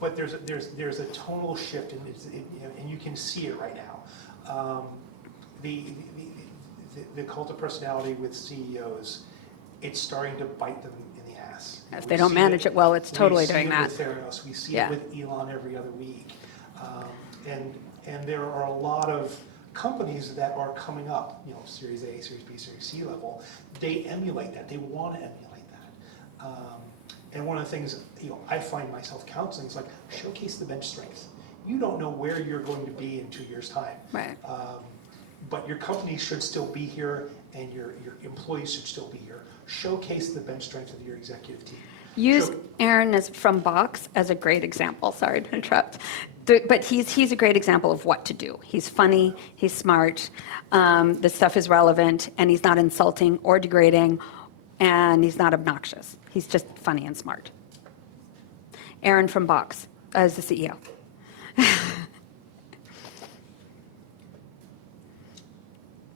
But there's a tonal shift, and you can see it right now. The cult of personality with CEOs, it's starting to bite them in the ass. If they don't manage it well, it's totally doing that. We see it with Theranos. We see it with Elon every other week. And there are a lot of companies that are coming up, Series A, Series B, Series C level. They emulate that. They want to emulate that. And one of the things, I find myself counseling is like, showcase the bench strength. You don't know where you're going to be in 2 years' time. Right. But your company should still be here, and your employees should still be here. Showcase the bench strength of your executive team. Use Aaron as from Box as a great example. Sorry to interrupt. But he's a great example of what to do. He's funny, he's smart, the stuff is relevant, and he's not insulting or degrading, and he's not obnoxious. He's just funny and smart. Aaron from Box as the CEO.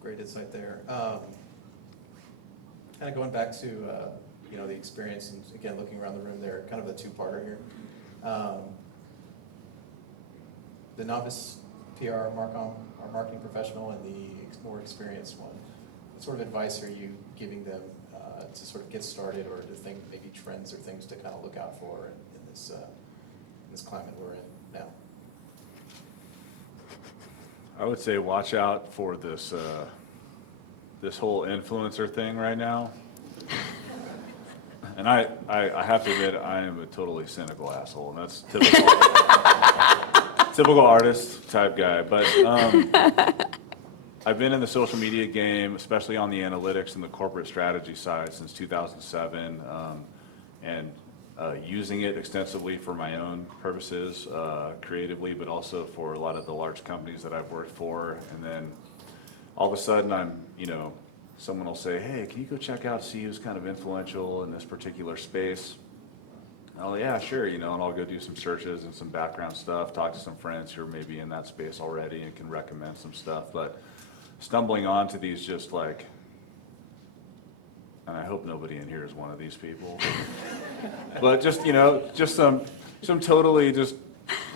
Great insight there. Kind of going back to the experience, and again looking around the room there, kind of a two-parter here. The novice PR Marcom, or marketing professional, and the more experienced one. What sort of advice are you giving them to sort of get started, or to think maybe trends or things to kind of look out for in this climate we're in now? I would say watch out for this this whole influencer thing right now. And I have to admit, I am a totally cynical asshole, and that's typical, typical artist type guy. But I've been in the social media game, especially on the analytics and the corporate strategy side, since 2007, and using it extensively for my own purposes, creatively, but also for a lot of the large companies that I've worked for. And then all of a sudden, someone will say, hey, can you go check out, see who's kind of influential in this particular space? Oh yeah, sure, and I'll go do some searches and some background stuff, talk to some friends who are maybe in that space already and can recommend some stuff. But stumbling onto these just like, and I hope nobody in here is one of these people, but just, just some totally just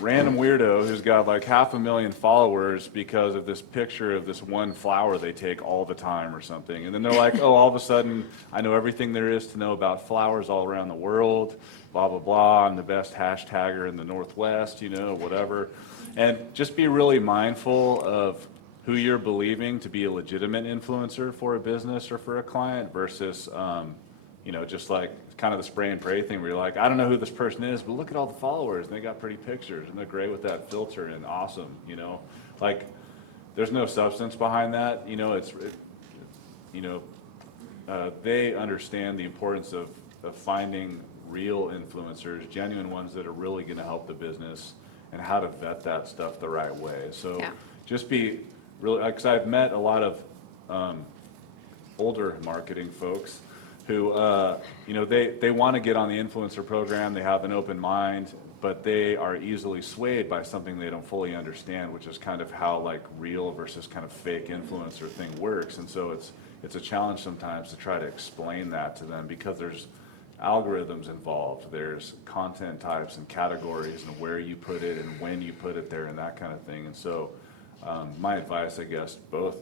random weirdo who's got like 500,000 followers because of this picture of this one flower they take all the time or something. And then they're like, oh, all of a sudden I know everything there is to know about flowers all around the world, blah, blah, blah. I'm the best hashtagger in the Northwest, whatever. And just be really mindful of who you're believing to be a legitimate influencer for a business or for a client versus, just like kind of the spray and pray thing where you're like, I don't know who this person is, but look at all the followers and they got pretty pictures and they're great with that filter and awesome, like there's no substance behind that. They understand the importance of finding real influencers, genuine ones that are really going to help the business, and how to vet that stuff the right way. So just be really, because I've met a lot of older marketing folks who, they want to get on the influencer program, they have an open mind, but they are easily swayed by something they don't fully understand, which is kind of how like real versus kind of fake influencer thing works. And so it's a challenge sometimes to try to explain that to them, because there's algorithms involved, there's content types and categories and where you put it and when you put it there and that kind of thing. And so my advice, I guess, both,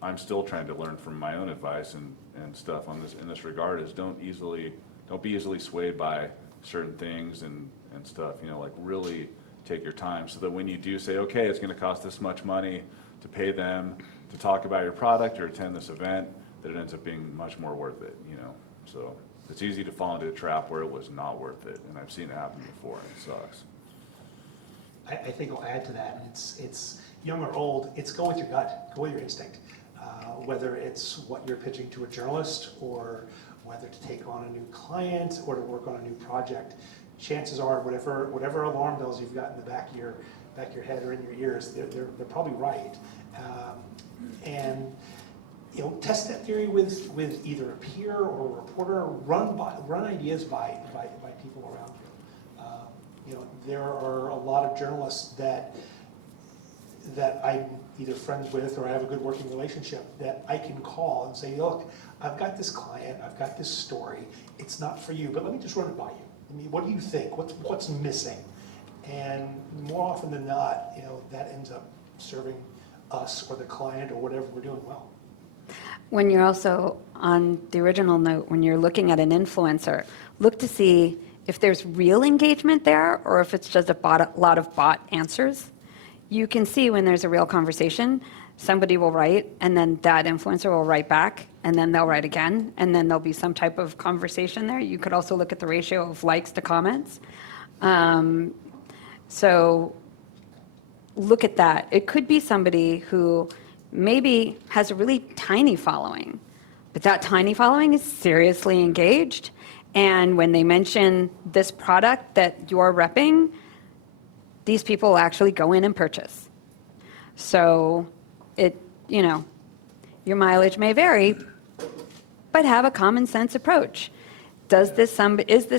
I'm still trying to learn from my own advice and stuff in this regard, is don't be easily swayed by certain things and stuff, like really take your time, so that when you do say, okay, it's going to cost this much money to pay them to talk about your product or attend this event, that it ends up being much more worth it, so it's easy to fall into a trap where it was not worth it, and I've seen it happen before, and it sucks. I think I'll add to that. It's young or old, it's go with your gut, go with your instinct. Whether it's what you're pitching to a journalist, or whether to take on a new client or to work on a new project, chances are whatever alarm bells you've got in the back of your head or in your ears, they're probably right. And test that theory with either a peer or a reporter. Run ideas by people around you. There are a lot of journalists that I'm either friends with or I have a good working relationship that I can call and say, look, I've got this client, I've got this story, it's not for you, but let me just run it by you. I mean, what do you think? What's missing? And more often than not, that ends up serving us or the client or whatever we're doing well. When you're also on the original note, when you're looking at an influencer, look to see if there's real engagement there or if it's just a lot of bot answers. You can see when there's a real conversation, somebody will write and then that influencer will write back and then they'll write again and then there'll be some type of conversation there. You could also look at the ratio of likes to comments. So look at that. It could be somebody who maybe has a really tiny following, but that tiny following is seriously engaged. And when they mention this product that you're repping, these people actually go in and purchase. So your mileage may vary, but have a common sense approach. Is this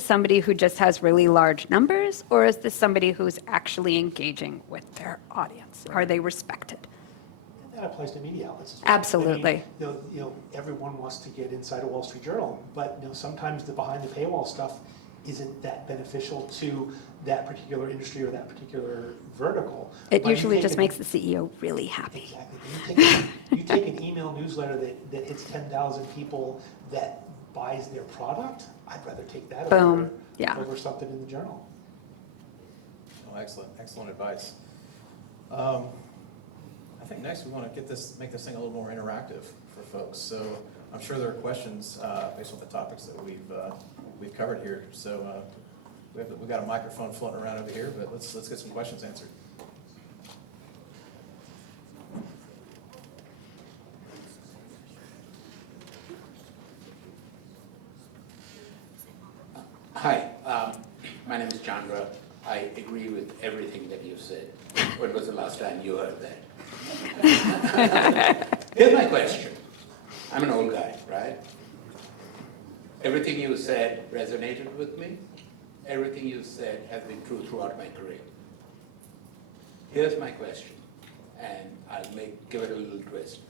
somebody who just has really large numbers, or is this somebody who's actually engaging with their audience? Are they respected? And that applies to media outlets as well. Absolutely. I mean, everyone wants to get inside a Wall Street Journal, but sometimes the behind the paywall stuff isn't that beneficial to that particular industry or that particular vertical. It But usually you just take makes the CEO really happy. Exactly. You take an email newsletter that hits 10,000 people that buys their product, I'd rather take that Boom. Yeah. over something in the journal. Oh, excellent advice. I think next we want to make this thing a little more interactive for folks. So I'm sure there are questions based on the topics that we've covered here. So we've got a microphone floating around over here, but let's get some questions answered. Hi, my name is Chandra. I agree with everything that you said. When was the last time you heard that? Here's my question. I'm an old guy, right? Everything you said resonated with me. Everything you said has been true throughout my career. Here's my question, and I'll give it a little twist.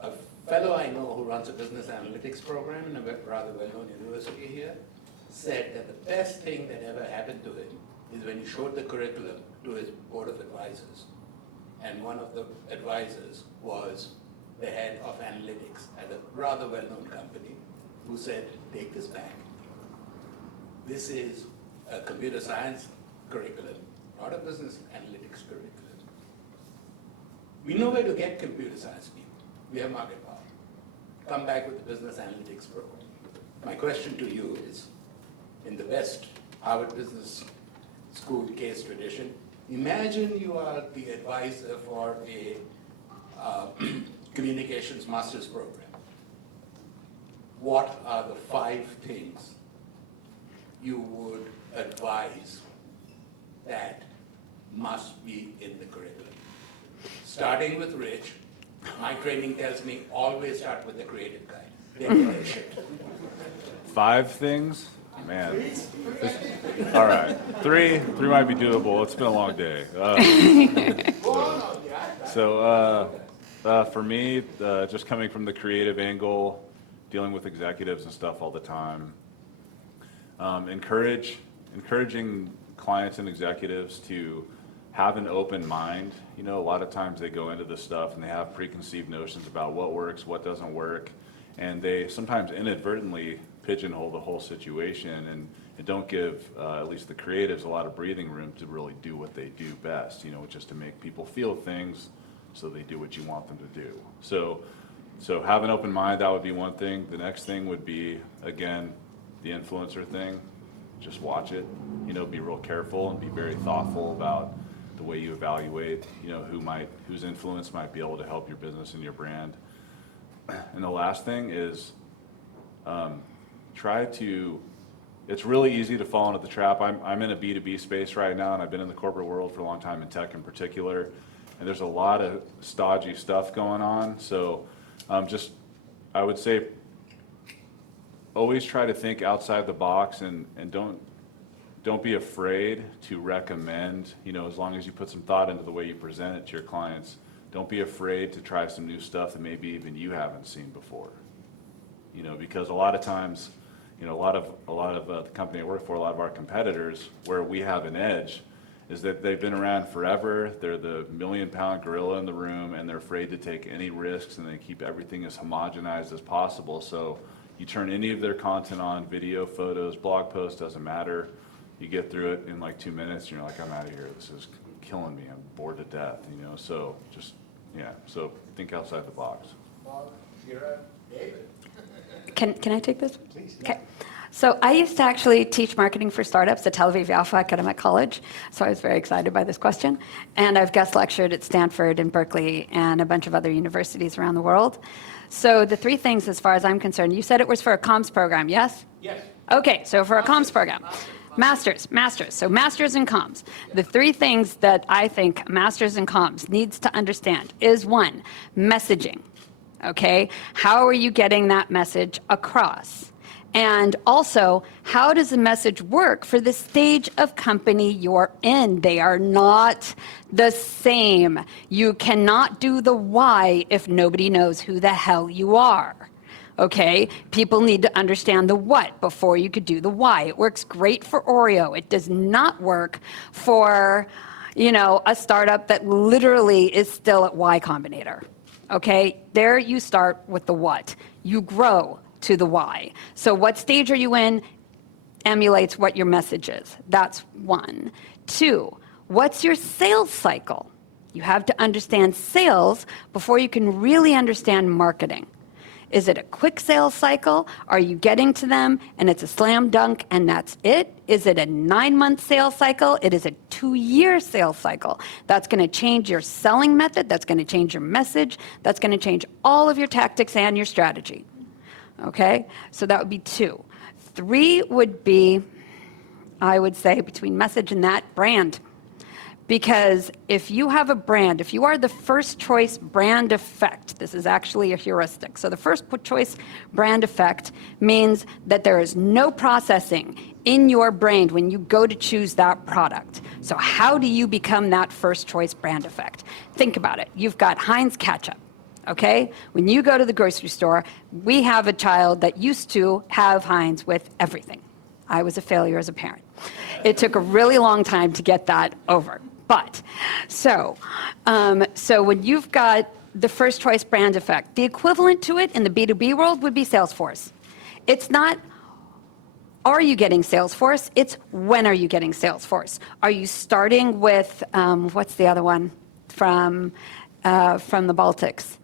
A fellow I know who runs a business analytics program in a rather well-known university here said that the best thing that ever happened to him is when he showed the curriculum to his board of advisors. And one of the advisors was the head of analytics at a rather well-known company who said, take this back. This is a computer science curriculum, not a business analytics curriculum. We know where to get computer science people. We have market power. Come back with the business analytics program. My question to you is, in the best Harvard Business School case tradition, imagine you are the advisor for a communications master's program. What are the 5 things you would advise that must be in the curriculum? Starting with Rich, my training tells me always start with the creative guy. Decoration. 5 things? Man. All right. 3 might be doable. It's been a long day. For me, just coming from the creative angle, dealing with executives and stuff all the time, encouraging clients and executives to have an open mind. A lot of times they go into this stuff and they have preconceived notions about what works, what doesn't work, and they sometimes inadvertently pigeonhole the whole situation and don't give, at least the creatives, a lot of breathing room to really do what they do best, which is to make people feel things so they do what you want them to do. So have an open mind, that would be one thing. The next thing would be, again, the influencer thing. Just watch it, be real careful and be very thoughtful about the way you evaluate, whose influence might be able to help your business and your brand. And the last thing is it's really easy to fall into the trap. I'm in a B2B space right now, and I've been in the corporate world for a long time, in tech in particular, and there's a lot of stodgy stuff going on. So I would say always try to think outside the box and don't be afraid to recommend, as long as you put some thought into the way you present it to your clients, don't be afraid to try some new stuff that maybe even you haven't seen before. Because a lot of times, you know, a lot of the company I work for, a lot of our competitors, where we have an edge, is that they've been around forever. They're the million-pound gorilla in the room, and they're afraid to take any risks, and they keep everything as homogenized as possible. So you turn any of their content on, video, photos, blog posts, doesn't matter. You get through it in like 2 minutes, and you're like, I'm out of here. This is killing me. I'm bored to death, you know? So just, yeah, so think outside the box. Well, Shira, David. Can I take this? Please. Okay. So I used to actually teach marketing for startups at Tel Aviv Alpha Academic College, so I was very excited by this question. And I've guest lectured at Stanford and Berkeley and a bunch of other universities around the world. So the three things, as far as I'm concerned, you said it was for a comms program, yes? Yes. Okay, so for a comms program. Masters. So masters in comms. The three things that I think masters in comms needs to understand is, one, messaging. Okay, how are you getting that message across? And also, how does the message work for the stage of company you're in? They are not the same. You cannot do the why if nobody knows who the hell you are. Okay, people need to understand the what before you could do the why. It works great for Oreo. It does not work for, you know, a startup that literally is still at Y Combinator. Okay, there you start with the what. You grow to the why. So what stage are you in emulates what your message is. That's one. Two, what's your sales cycle? You have to understand sales before you can really understand marketing. Is it a quick sales cycle? Are you getting to them and it's a slam dunk and that's it? Is it a 9-month sales cycle? It is a 2-year sales cycle. That's going to change your selling method. That's going to change your message. That's going to change all of your tactics and your strategy. Okay? So that would be 2. 3 would be, I would say, between message and that, brand. Because if you have a brand, if you are the first choice brand effect, this is actually a heuristic. So the first choice brand effect means that there is no processing in your brain when you go to choose that product. So how do you become that first choice brand effect? Think about it. You've got Heinz ketchup. Okay? When you go to the grocery store, we have a child that used to have Heinz with everything. I was a failure as a parent. It took a really long time to get that over. But, so when you've got the first choice brand effect, the equivalent to it in the B2B world would be Salesforce. It's not, are you getting Salesforce? It's when are you getting Salesforce? Are you starting with, what's the other one from the Baltics?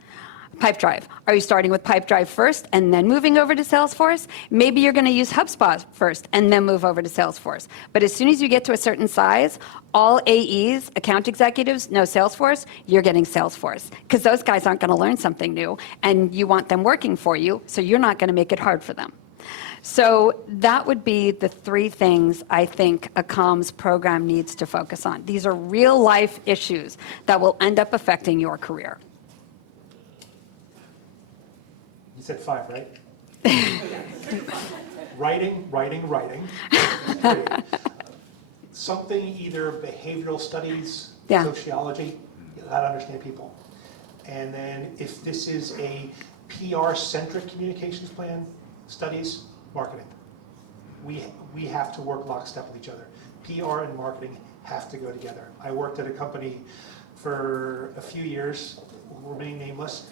Pipedrive. Are you starting with Pipedrive first and then moving over to Salesforce? Maybe you're going to use HubSpot first and then move over to Salesforce. But as soon as you get to a certain size, all AEs, account executives, know Salesforce, you're getting Salesforce. Because those guys aren't going to learn something new, and you want them working for you, so you're not going to make it hard for them. So that would be the 3 things I think a comms program needs to focus on. These are real-life issues that will end up affecting your career. You said 5, right? Writing. Something either behavioral studies, Yeah. sociology, how to understand people. And then if this is a PR-centric communications plan, studies, marketing. We have to work lockstep with each other. PR and marketing have to go together. I worked at a company for a few years, remain nameless.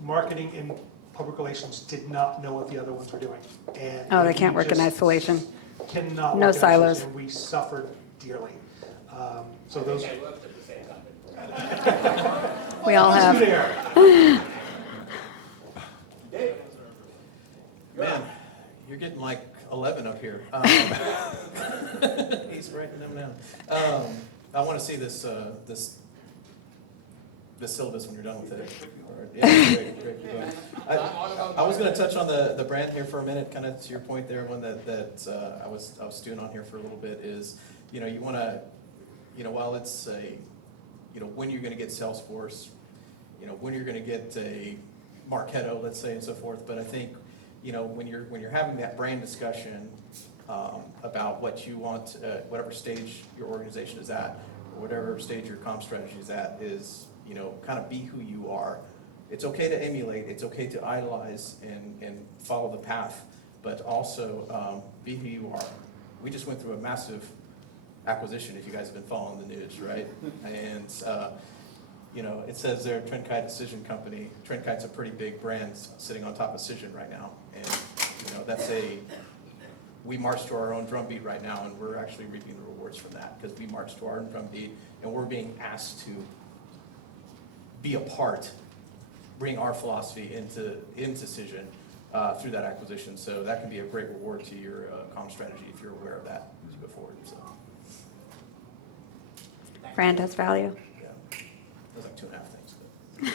Marketing and public relations did not know what the other ones were doing. And Oh, they can't we work in just isolation. Cannot No work in silos. isolation, and we suffered dearly. So those. I worked at the same company. We all Let's have. do there. Dave, Man, you're getting like 11 up here. He's writing them down. I want to see this syllabus when you're done with it. Yeah, great. I was going to touch on the brand here for a minute, kind of to your point there, one that I was stewing on here for a little bit is, you know, you want to, you know, while it's a, you know, when you're going to get Salesforce, you know, when you're going to get a Marketo, let's say, and so forth, but I think, you know, when you're having that brand discussion about what you want, whatever stage your organization is at, or whatever stage your comm strategy is at, is, you know, kind of be who you are. It's okay to emulate, it's okay to idolize and follow the path, but also be who you are. We just went through a massive acquisition, if you guys have been following the news, right? And you know, it says there, Trendkite Decision Company. Trendkite's a pretty big brand sitting on top of Cision right now. And, you know, we march to our own drumbeat right now, and we're actually reaping the rewards from that, because we march to our own drumbeat, and we're being asked to be a part, bring our philosophy into Cision through that acquisition. So that can be a great reward to your comm strategy if you're aware of that as you go forward. So, Brand has value. yeah, that was like 2.5 things. But.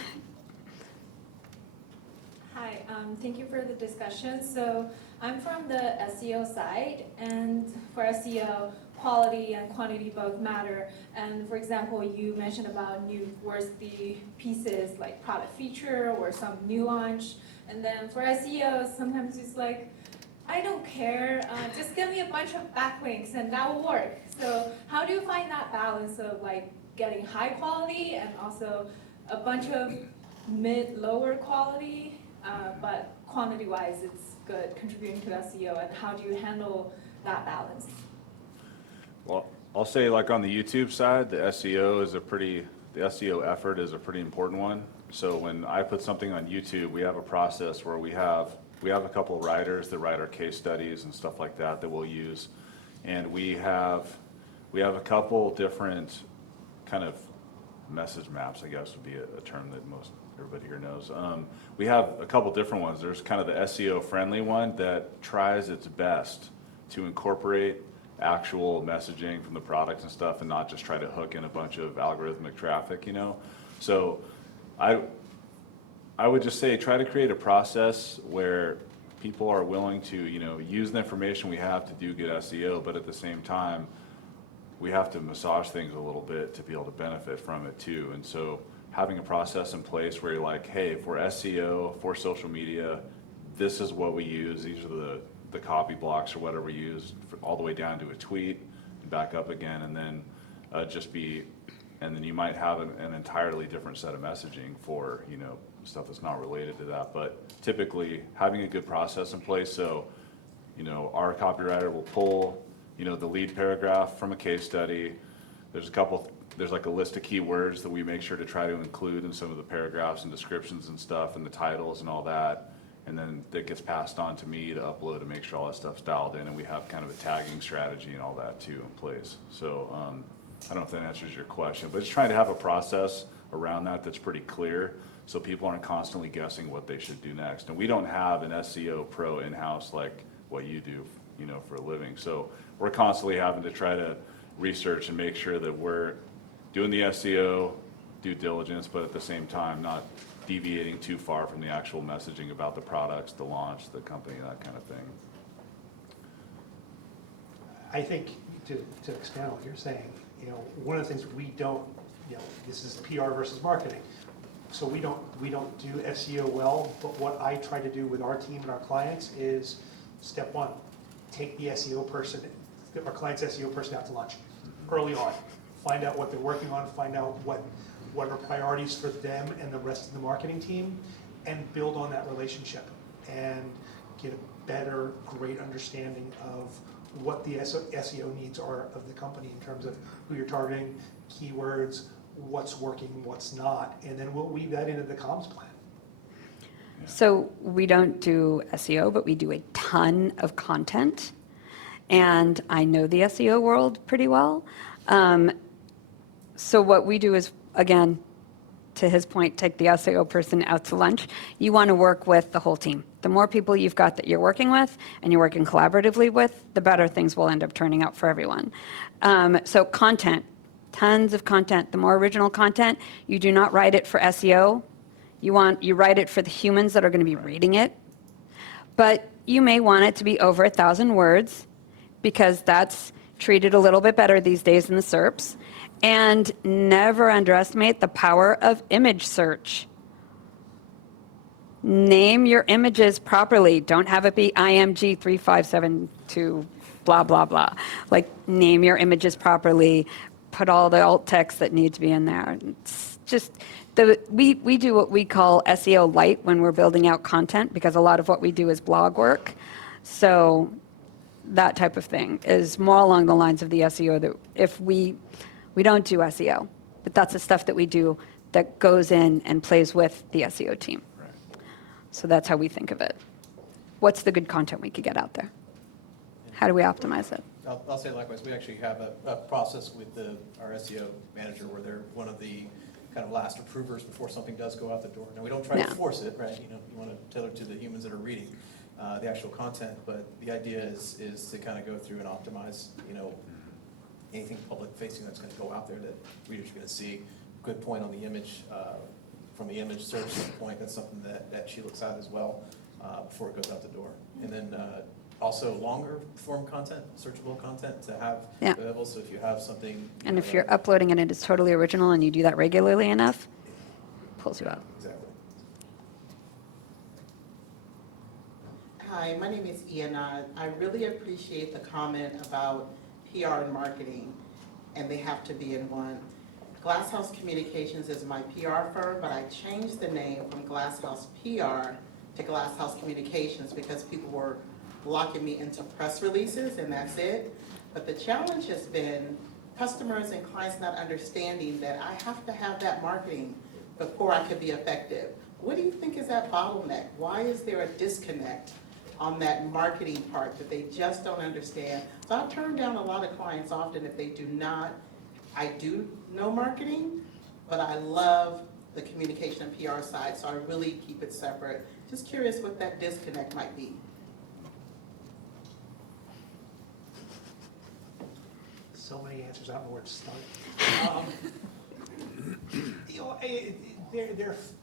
Hi, thank you for the discussion. So I'm from the SEO side, and for SEO, quality and quantity both matter. And for example, you mentioned about new worthy pieces like product feature or some new launch. And then for SEO, sometimes it's like, I don't care, just give me a bunch of backlinks and that will work. So how do you find that balance of like getting high quality and also a bunch of lower quality, but quantity-wise it's good, contributing to SEO, and how do you handle that balance? Well, I'll say like on the YouTube side, the SEO effort is a pretty important one. So when I put something on YouTube, we have a process where we have a couple of writers that write our case studies and stuff like that we'll use. And we have a couple different kind of message maps, I guess would be a term that most everybody here knows. We have a couple different ones. There's kind of the SEO friendly one that tries its best to incorporate actual messaging from the products and stuff and not just try to hook in a bunch of algorithmic traffic, you know? So I would just say try to create a process where people are willing to, you know, use the information we have to do good SEO, but at the same time, we have to massage things a little bit to be able to benefit from it too. And so having a process in place where you're like, hey, for SEO, for social media, this is what we use. These are the copy blocks or whatever we use, all the way down to a tweet and back up again, and then and then you might have an entirely different set of messaging for, you know, stuff that's not related to that. But typically having a good process in place, so, you know, our copywriter will pull, you know, the lead paragraph from a case study. There's like a list of keywords that we make sure to try to include in some of the paragraphs and descriptions and stuff and the titles and all that. And then that gets passed on to me to upload and make sure all that stuff's dialed in, and we have kind of a tagging strategy and all that too in place. So I don't know if that answers your question, but just trying to have a process around that that's pretty clear so people aren't constantly guessing what they should do next. And we don't have an SEO pro in-house like what you do, you know, for a living. So we're constantly having to try to research and make sure that we're doing the SEO due diligence, but at the same time not deviating too far from the actual messaging about the products, the launch, the company, that kind of thing. I think to expand on what you're saying, you know, one of the things we don't, you know, this is PR versus marketing. So we don't do SEO well, but what I try to do with our team and our clients is step one, take the SEO person, our client's SEO person out to lunch early on. Find out what they're working on, find out what are priorities for them and the rest of the marketing team, and build on that relationship and get a better, great understanding of what the SEO needs are of the company in terms of who you're targeting, keywords, what's working, what's not, and then we'll weave that into the comms plan. So we don't do SEO, but we do a ton of content. And I know the SEO world pretty well. So what we do is, again, to his point, take the SEO person out to lunch. You want to work with the whole team. The more people you've got that you're working with and you're working collaboratively with, the better things will end up turning out for everyone. So content, tons of content. The more original content, you do not write it for SEO. You write it for the humans that are going to be reading it. But you may want it to be over 1,000 words because that's treated a little bit better these days in the SERPs. And never underestimate the power of image search. Name your images properly. Don't have it be IMG 3572 blah, blah, blah. Like, name your images properly. Put all the alt text that need to be in there. It's just, we do what we call SEO light when we're building out content, because a lot of what we do is blog work. So that type of thing is more along the lines of the SEO, that if we don't do SEO, but that's the stuff that we do that goes in and plays with the SEO team. Right. So that's how we think of it. What's the good content we could get out there? How do we optimize it? I'll say likewise, we actually have a process with our SEO manager where they're one of the kind of last approvers before something does go out the door. Now, we don't try Yeah. to force it, right? You want to tailor to the humans that are reading the actual content, but the idea is to kind of go through and optimize, anything public facing that's going to go out there that readers are going to see. Good point on the image, from the image search standpoint, that's something that she looks at as well before it goes out the door. And then also longer form content, searchable content to have Yeah. available, so if you have something. And if you're uploading and it is totally original and you do that regularly enough, it pulls you up. Exactly. Hi, my name is Iana. I really appreciate the comment about PR and marketing, and they have to be in one. Glasshouse Communications is my PR firm, but I changed the name from Glasshouse PR to Glasshouse Communications because people were locking me into press releases, and that's it. But the challenge has been customers and clients not understanding that I have to have that marketing before I could be effective. What do you think is that bottleneck? Why is there a disconnect on that marketing part that they just don't understand? So I turn down a lot of clients often if they do not. I do know marketing, but I love the communication and PR side, so I really keep it separate. Just curious what that disconnect might be. So many answers, I don't know where to start.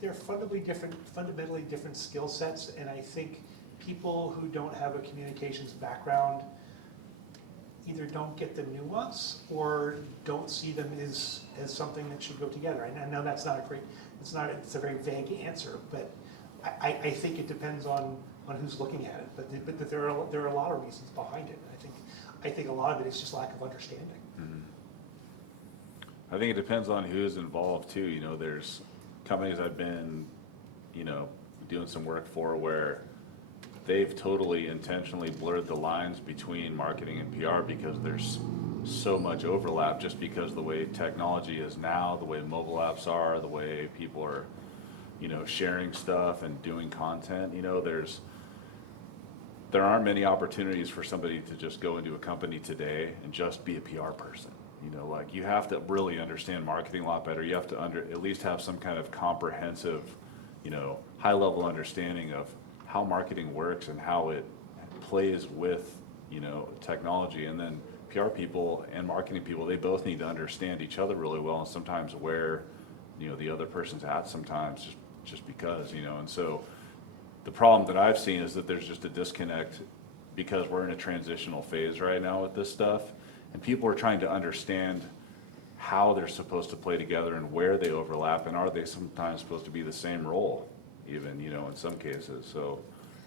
They're fundamentally different skill sets, and I think people who don't have a communications background either don't get the nuance or don't see them as something that should go together. And I know that's not a great, it's a very vague answer, but I think it depends on who's looking at it. But there are a lot of reasons behind it. I think a lot of it is just lack of understanding. I think it depends on who's involved too. There's companies I've been, doing some work for where they've totally intentionally blurred the lines between marketing and PR because there's so much overlap just because the way technology is now, the way mobile apps are, the way people are, sharing stuff and doing content, there aren't many opportunities for somebody to just go into a company today and just be a PR person. You have to really understand marketing a lot better. You have to at least have some kind of comprehensive, high level understanding of how marketing works and how it plays with, technology. And then PR people and marketing people, they both need to understand each other really well, and sometimes where, the other person's at sometimes just because, and so the problem that I've seen is that there's just a disconnect because we're in a transitional phase right now with this stuff, and people are trying to understand how they're supposed to play together and where they overlap, and are they sometimes supposed to be the same role even, in some cases. So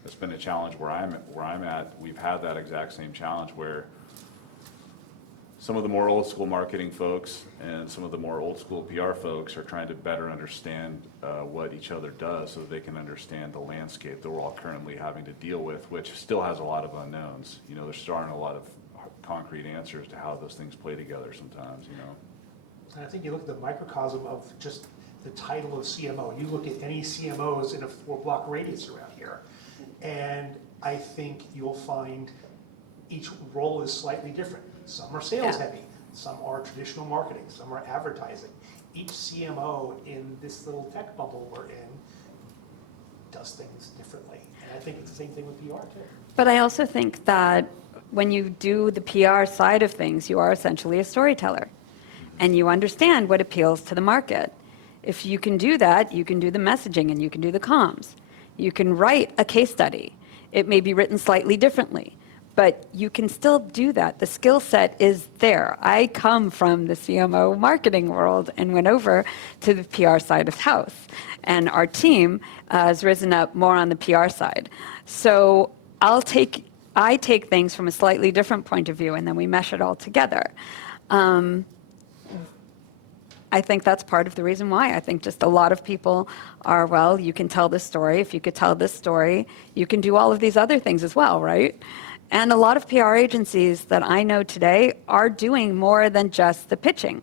it's been a challenge where I'm at. We've had that exact same challenge where some of the more old school marketing folks and some of the more old school PR folks are trying to better understand what each other does so that they can understand the landscape that we're all currently having to deal with, which still has a lot of unknowns. There still aren't a lot of concrete answers to how those things play together sometimes, And I think you look at the microcosm of just the title of CMO. You look at any CMOs in a 4-block radius around here, and I think you'll find each role is slightly different. Some are sales heavy, some are traditional marketing, some are advertising. Each CMO in this little tech bubble we're in does things differently. And I think it's the same thing with PR too. But I also think that when you do the PR side of things, you are essentially a storyteller, and you understand what appeals to the market. If you can do that, you can do the messaging and you can do the comms. You can write a case study. It may be written slightly differently, but you can still do that. The skill set is there. I come from the CMO marketing world and went over to the PR side of the house, and our team has risen up more on the PR side. So I take things from a slightly different point of view, and then we mesh it all together. I think that's part of the reason why. I think just a lot of people are, well, you can tell this story. If you could tell this story, you can do all of these other things as well, right? And a lot of PR agencies that I know today are doing more than just the pitching.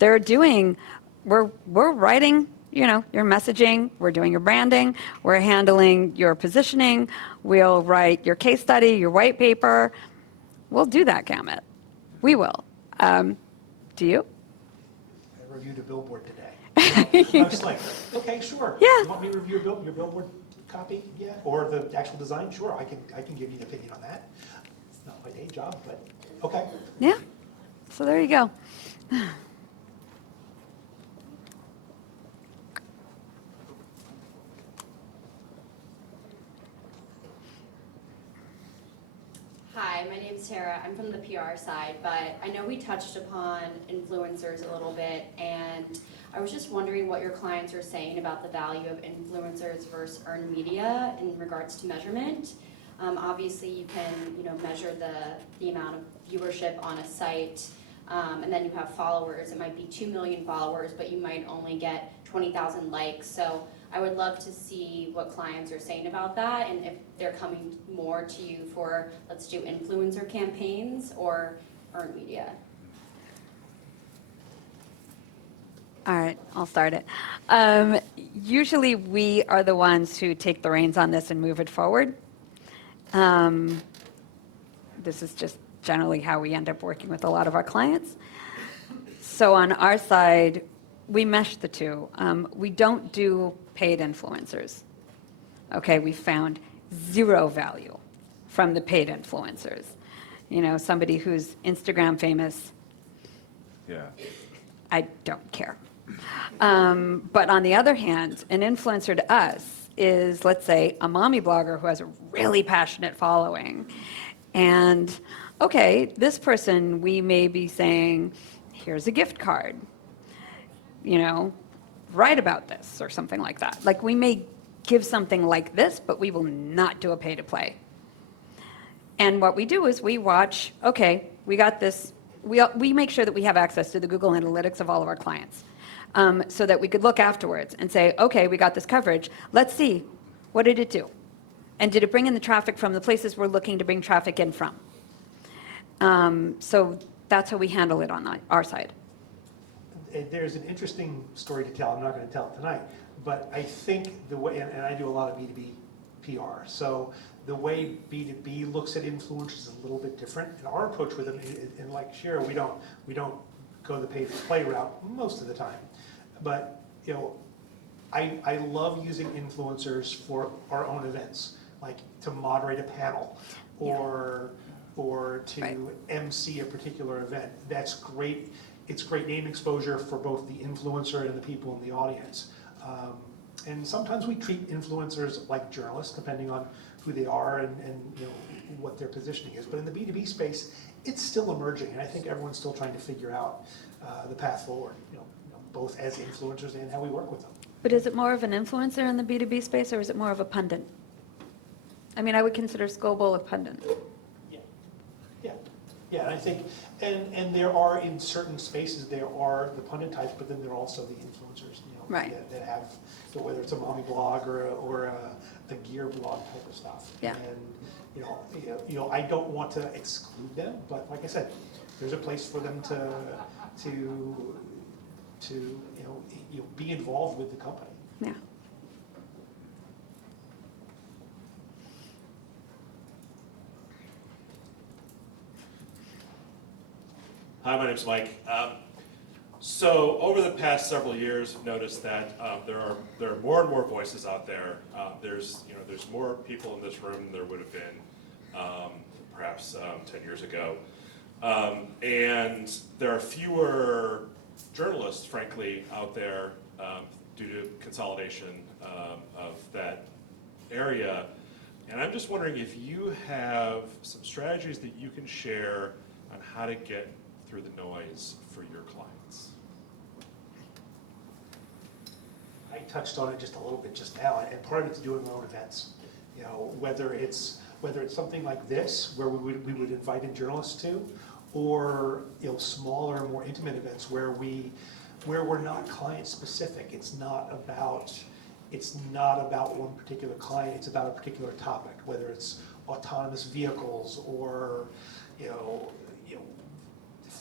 They're doing, we're writing, you know, your messaging, we're doing your branding, we're handling your positioning, we'll write your case study, your white paper. We'll do that gamut. We will. Do you? I reviewed a billboard today. I was like, okay, sure. Yeah. You want me to review your billboard copy? Yeah. Or the actual design? Sure, I can give you an opinion on that. It's not my day job, but okay. Yeah. So there you go. Hi, my name's Tara. I'm from the PR side, but I know we touched upon influencers a little bit, and I was just wondering what your clients are saying about the value of influencers versus earned media in regards to measurement. Obviously, you can measure the amount of viewership on a site, and then you have followers. It might be 2 million followers, but you might only get 20,000 likes. So I would love to see what clients are saying about that, and if they're coming more to you for, let's do influencer campaigns or earned media. All right, I'll start it. Usually we are the ones who take the reins on this and move it forward. This is just generally how we end up working with a lot of our clients. So on our side, we mesh the two. We don't do paid influencers. Okay, we found zero value from the paid influencers. You know, somebody who's Instagram famous, Yeah. I don't care. But on the other hand, an influencer to us is, let's say, a mommy blogger who has a really passionate following. And, okay, this person, we may be saying, here's a gift card, you know, write about this or something like that. Like, we may give something like this, but we will not do a pay-to-play. And what we do is we watch, okay, we got this. We make sure that we have access to the Google Analytics of all of our clients, so that we could look afterwards and say, okay, we got this coverage. Let's see, what did it do? And did it bring in the traffic from the places we're looking to bring traffic in from? So that's how we handle it on our side. There's an interesting story to tell. I'm not going to tell it tonight, but I think the way, and I do a lot of B2B PR, so the way B2B looks at influencers is a little bit different. And our approach with them, and like Shira, we don't go the pay-to-play route most of the time. But you know, I love using influencers for our own events, like to moderate a panel or to Right. MC a particular event. That's great. It's great name exposure for both the influencer and the people in the audience. And sometimes we treat influencers like journalists, depending on who they are and you know what their positioning is. But in the B2B space, it's still emerging, and I think everyone's still trying to figure out the path forward. You know, both as influencers and how we work with them. But is it more of an influencer in the B2B space, or is it more of a pundit? I mean, I would consider Scoble a pundit. Yeah, and I think, and there are, in certain spaces, there are the pundit types, but then there are also the influencers, you know, Right. that have, so whether it's a mommy blog or a gear blog type of stuff. Yeah. And, you know, I don't want to exclude them, but like I said, there's a place for them to you know, be involved with the company. Yeah. Hi, my name's Mike. So over the past several years, I've noticed that there are more and more voices out there. There's more people in this room than there would have been perhaps 10 years ago, and there are fewer journalists, frankly, out there due to consolidation of that area. And I'm just wondering if you have some strategies that you can share on how to get through the noise for your clients. I touched on it just a little bit just now, and part of it's doing our own events. You know, whether it's something like this, where we would invite in journalists to, or you know, smaller, more intimate events where we where we're not client specific. It's not about one particular client, it's about a particular topic, whether it's autonomous vehicles or,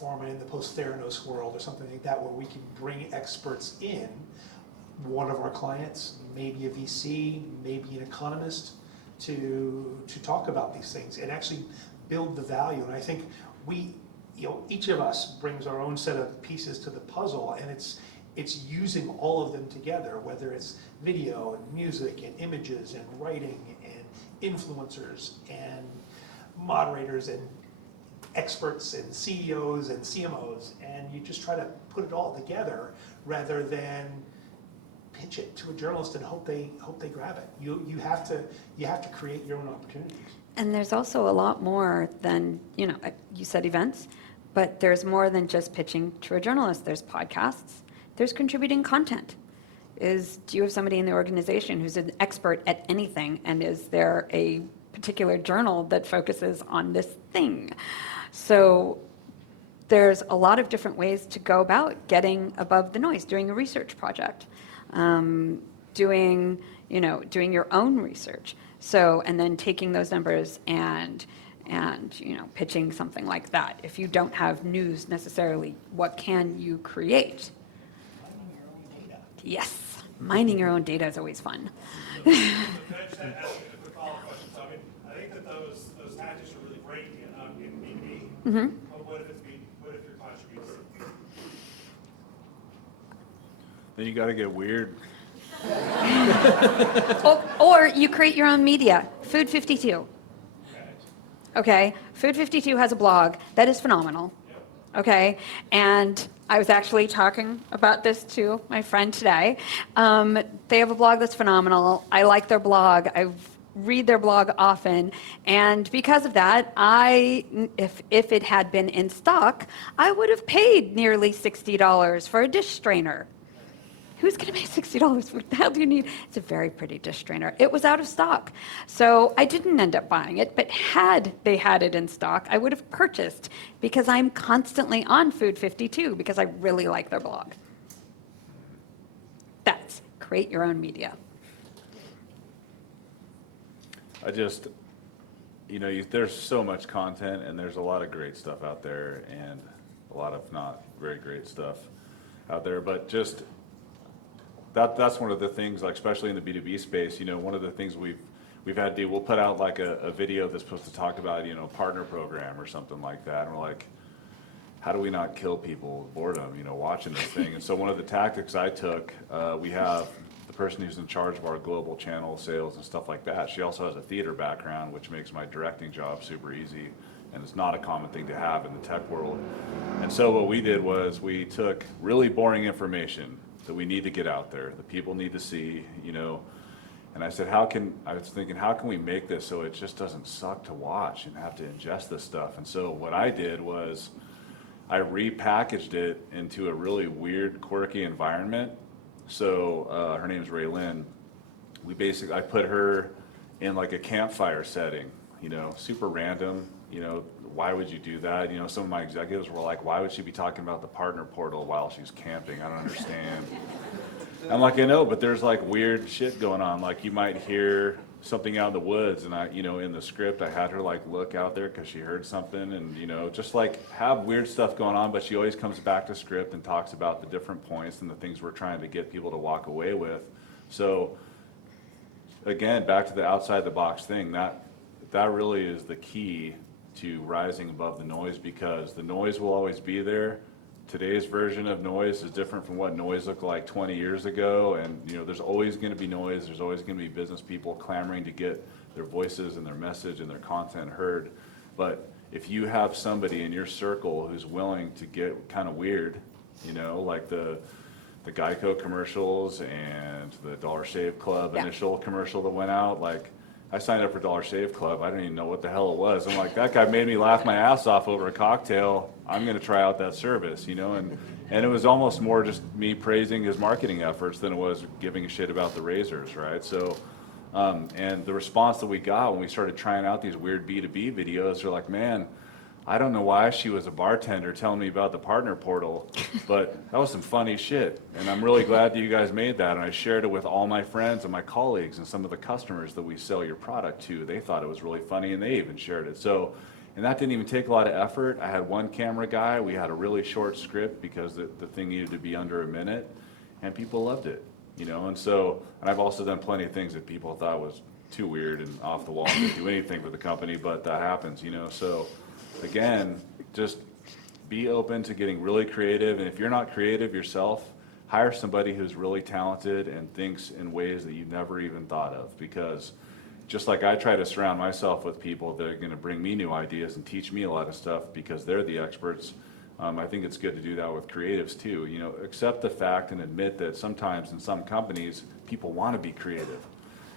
pharma in the post-Theranos world or something like that, where we can bring experts in, one of our clients, maybe a VC, maybe an economist, to talk about these things and actually build the value. And I think each of us brings our own set of pieces to the puzzle, and it's using all of them together, whether it's video and music and images and writing and influencers and moderators and experts and CEOs and CMOs, and you just try to put it all together rather than pitch it to a journalist and hope they grab it. You have to create your own opportunities. And there's also a lot more than, you said events, but there's more than just pitching to a journalist. There's podcasts, there's contributing content. Do you have somebody in the organization who's an expert at anything, and is there a particular journal that focuses on this thing? So there's a lot of different ways to go about getting above the noise, doing a research project, doing your own research. So, and then taking those numbers and pitching something like that. If you don't have news necessarily, what can you create? Mining your own data. Yes, mining your own data is always fun. Can I just ask a quick follow-up question? So, I think that those tactics are really great in B2B. Mm-hmm. But what if your contributes? Then you gotta get weird. Or you create your own media. Food 52. Okay, Food 52 has a blog that is phenomenal. Okay, and I was actually talking about this to my friend today. They have a blog that's phenomenal. I like their blog. I read their blog often, and because of that, if it had been in stock, I would have paid nearly $60 for a dish strainer. Who's going to pay $60? What the hell do you need? It's a very pretty dish strainer. It was out of stock. So I didn't end up buying it, but had they had it in stock, I would have purchased, because I'm constantly on Food 52 because I really like their blog. That's create your own media. There's so much content, and there's a lot of great stuff out there and a lot of not very great stuff out there, but just that's one of the things, like especially in the B2B space, one of the things we've had to do, we'll put out like a video that's supposed to talk about, partner program or something like that. And we're like, how do we not kill people with boredom, watching this thing? And so one of the tactics I took, we have the person who's in charge of our global channel sales and stuff like that. She also has a theater background, which makes my directing job super easy. And it's not a common thing to have in the tech world. And so what we did was we took really boring information that we need to get out there, the people need to see, and I said, how can we make this so it just doesn't suck to watch and have to ingest this stuff? And so what I did was I repackaged it into a really weird, quirky environment. So her name is Raylyn. I put her in like a campfire setting, super random, why would you do that? Some of my executives were like, why would she be talking about the partner portal while she's camping? I don't understand. I'm like, I know, but there's like weird shit going on. Like you might hear something out in the woods, and in the script, I had her like look out there because she heard something, and just like have weird stuff going on, but she always comes back to script and talks about the different points and the things we're trying to get people to walk away with. So again, back to the outside the box thing, that really is the key to rising above the noise, because the noise will always be there. Today's version of noise is different from what noise looked like 20 years ago, and there's always going to be noise. There's always going to be business people clamoring to get their voices and their message and their content heard. But if you have somebody in your circle who's willing to get kind of weird, like the Geico commercials and the Dollar Shave Club initial commercial that went out, like I signed up for Dollar Shave Club. I didn't even know what the hell it was. I'm like, that guy made me laugh my ass off over a cocktail. I'm going to try out that service, and it was almost more just me praising his marketing efforts than it was giving a shit about the razors, right? So, and the response that we got when we started trying out these weird B2B videos, they're like, man, I don't know why she was a bartender telling me about the partner portal, but that was some funny shit. And I'm really glad that you guys made that. And I shared it with all my friends and my colleagues and some of the customers that we sell your product to. They thought it was really funny and they even shared it. So, and that didn't even take a lot of effort. I had one camera guy. We had a really short script because the thing needed to be under a minute, and people loved it, you know? And so, and I've also done plenty of things that people thought was too weird and off the wall and didn't do anything for the company, but that happens, you know? So again, just be open to getting really creative. And if you're not creative yourself, hire somebody who's really talented and thinks in ways that you've never even thought of. Because just like I try to surround myself with people that are going to bring me new ideas and teach me a lot of stuff because they're the experts, I think it's good to do that with creatives too. You know, accept the fact and admit that sometimes in some companies, people want to be creative,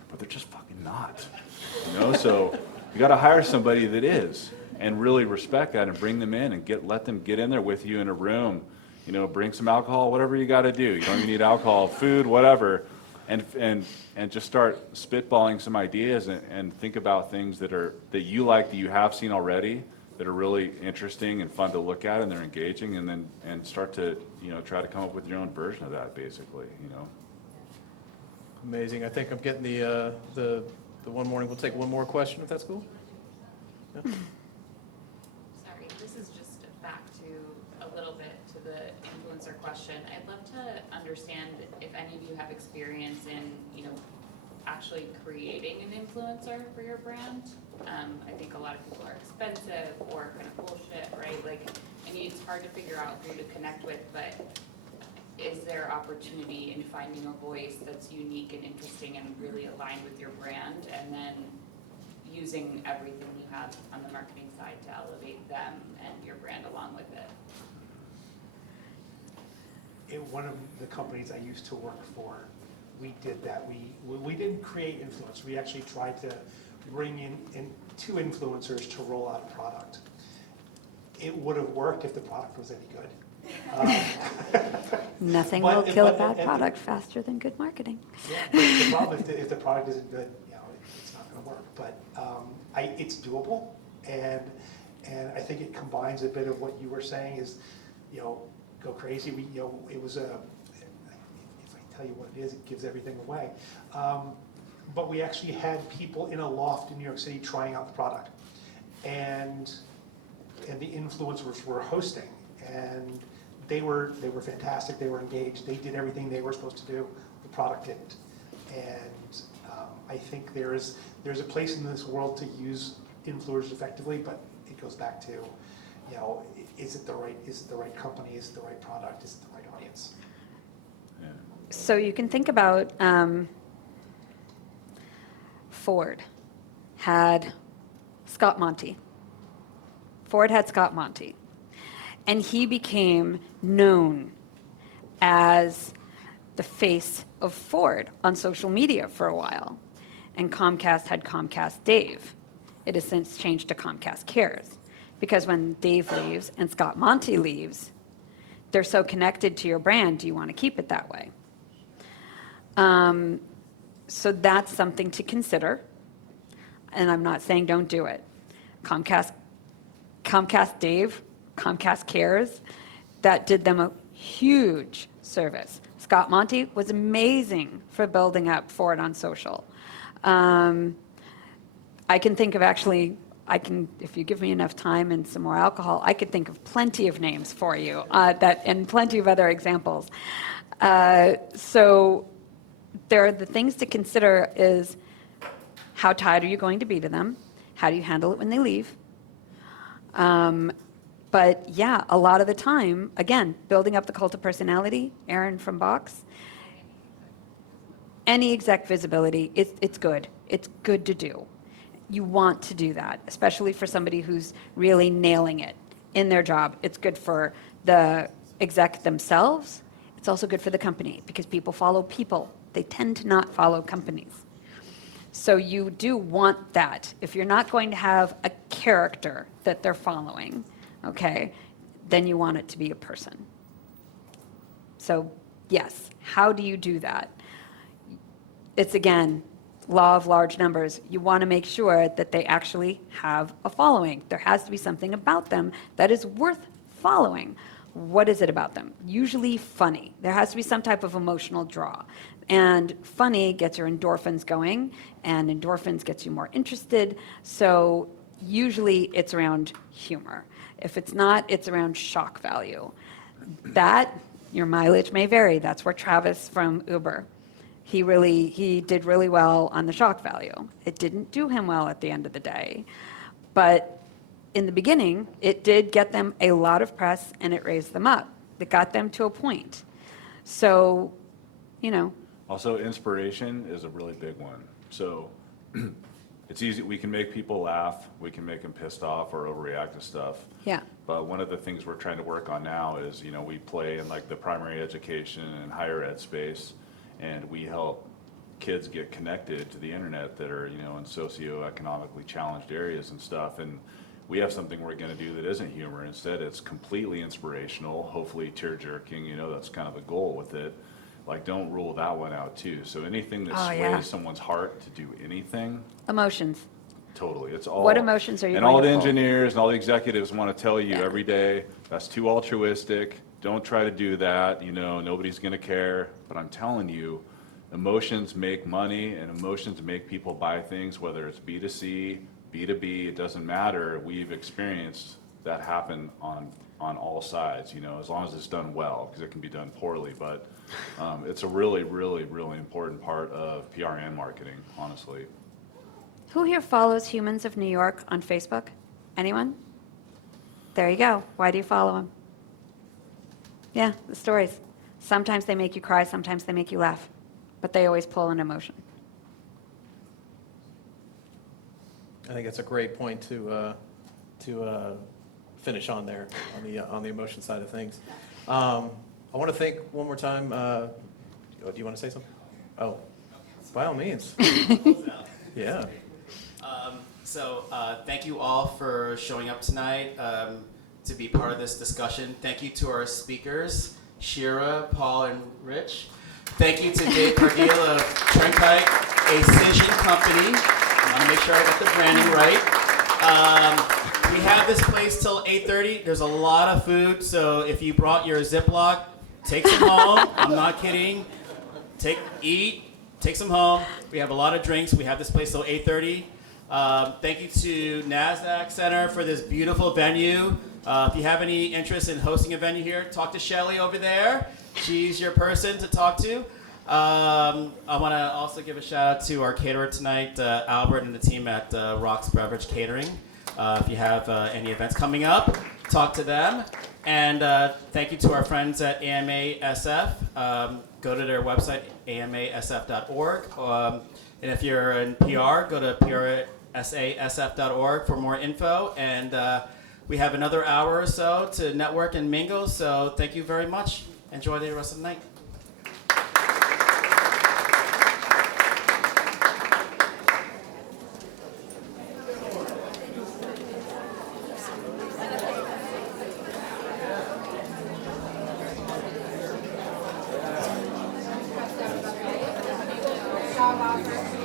but they're just fucking not. You know, so you got to hire somebody that is, and really respect that and bring them in and let them get in there with you in a room. You know, bring some alcohol, whatever you got to do. You don't even need alcohol, food, whatever. And just start spitballing some ideas and think about things that you like, that you have seen already, that are really interesting and fun to look at, and they're engaging, and start to, you know, try to come up with your own version of that, basically, you know. Amazing. I think I'm getting the one morning. We'll take one more question if that's cool. Yeah. Sorry, this is just back to a little bit to the influencer question. I'd love to understand if any of you have experience in, you know, actually creating an influencer for your brand. I think a lot of people are expensive or kind of bullshit, right? Like, I mean, it's hard to figure out who to connect with, but is there opportunity in finding a voice that's unique and interesting and really aligned with your brand, and then using everything you have on the marketing side to elevate them and your brand along with it? In one of the companies I used to work for, we did that. We didn't create influence. We actually tried to bring in two influencers to roll out a product. It would have worked if the product was any good. Nothing But- will kill a but- bad product faster than good marketing. Yeah, the problem if the product isn't good, you know, it's not going to work. But it's doable, and I think it combines a bit of what you were saying is, you know, go crazy. It was a. If I tell you what it is, it gives everything away. But we actually had people in a loft in New York City trying out the product, and the influencers were hosting, and they were fantastic. They were engaged. They did everything they were supposed to do. The product didn't, and I think there's a place in this world to use influencers effectively, but it goes back to, you know, is it the right company? Is it the right product? Is it the right audience? Yeah. So you can think about Ford had Scott Monty. Ford had Scott Monty. And he became known as the face of Ford on social media for a while. And Comcast had Comcast Dave. It has since changed to Comcast Cares. Because when Dave leaves and Scott Monty leaves, they're so connected to your brand, do you want to keep it that way? So that's something to consider. And I'm not saying don't do it. Comcast Dave, Comcast Cares, that did them a huge service. Scott Monty was amazing for building up Ford on social. I can think of if you give me enough time and some more alcohol, I could think of plenty of names for you and plenty of other examples. So there are the things to consider is how tied are you going to be to them? How do you handle it when they leave? But yeah, a lot of the time, again, building up the cult of personality, Aaron from Box, any exec visibility, it's good. It's good to do. You want to do that, especially for somebody who's really nailing it in their job. It's good for the exec themselves. It's also good for the company because people follow people. They tend to not follow companies. So you do want that. If you're not going to have a character that they're following, okay, then you want it to be a person. So yes, how do you do that? It's again, law of large numbers. You want to make sure that they actually have a following. There has to be something about them that is worth following. What is it about them? Usually funny. There has to be some type of emotional draw. And funny gets your endorphins going, and endorphins gets you more interested. So usually it's around humor. If it's not, it's around shock value. That, your mileage may vary. That's where Travis from Uber, he did really well on the shock value. It didn't do him well at the end of the day. But in the beginning, it did get them a lot of press, and it raised them up. It got them to a point. So, you know. Also, inspiration is a really big one. So it's easy, we can make people laugh, we can make them pissed off or overreact to stuff. Yeah. But one of the things we're trying to work on now is, you know, we play in like the primary education and higher ed space, and we help kids get connected to the internet that are, you know, in socioeconomically challenged areas and stuff. And we have something we're going to do that isn't humor. Instead, it's completely inspirational, hopefully tear-jerking, you know, that's kind of the goal with it. Like, don't rule that one out too. So anything that sways yeah. someone's heart to do anything, Emotions. totally. It's all. What emotions are you And going all to the pull? engineers and all the executives want to tell you Yeah. every day, that's too altruistic. Don't try to do that. You know, nobody's going to care. But I'm telling you, emotions make money, and emotions make people buy things, whether it's B2C, B2B, it doesn't matter. We've experienced that happen on all sides, you know, as long as it's done well, because it can be done poorly. But it's a really, really, really important part of PR and marketing, honestly. Who here follows Humans of New York on Facebook? Anyone? There you go. Why do you follow them? Yeah, the stories. Sometimes they make you cry, sometimes they make you laugh, but they always pull an emotion. I think that's a great point to finish on there, on the emotion side of things. I want to thank one more time, do you want to say something? Oh, by all means. Yeah. So thank you all for showing up tonight to be part of this discussion. Thank you to our speakers, Shira, Paul, and Rich. Thank you to Dave Cargill of Trendkite, a Cision company. I want to make sure I got the branding right. We have this place till 8:30. There's a lot of food, so if you brought your Ziploc, take some home. I'm not kidding. Eat, take some home. We have a lot of drinks. We have this place till 8:30. Thank you to NASDAQ Center for this beautiful venue. If you have any interest in hosting a venue here, talk to Shelly over there. She's your person to talk to. I want to also give a shout out to our caterer tonight, Albert and the team at Rock's Beverage Catering. If you have any events coming up, talk to them. And thank you to our friends at AMA SF. Go to their website, amasf.org. And if you're in PR, go to PRSASF.org for more info. And we have another hour or so to network and mingle. So thank you very much. Enjoy the rest of the night. Job offer.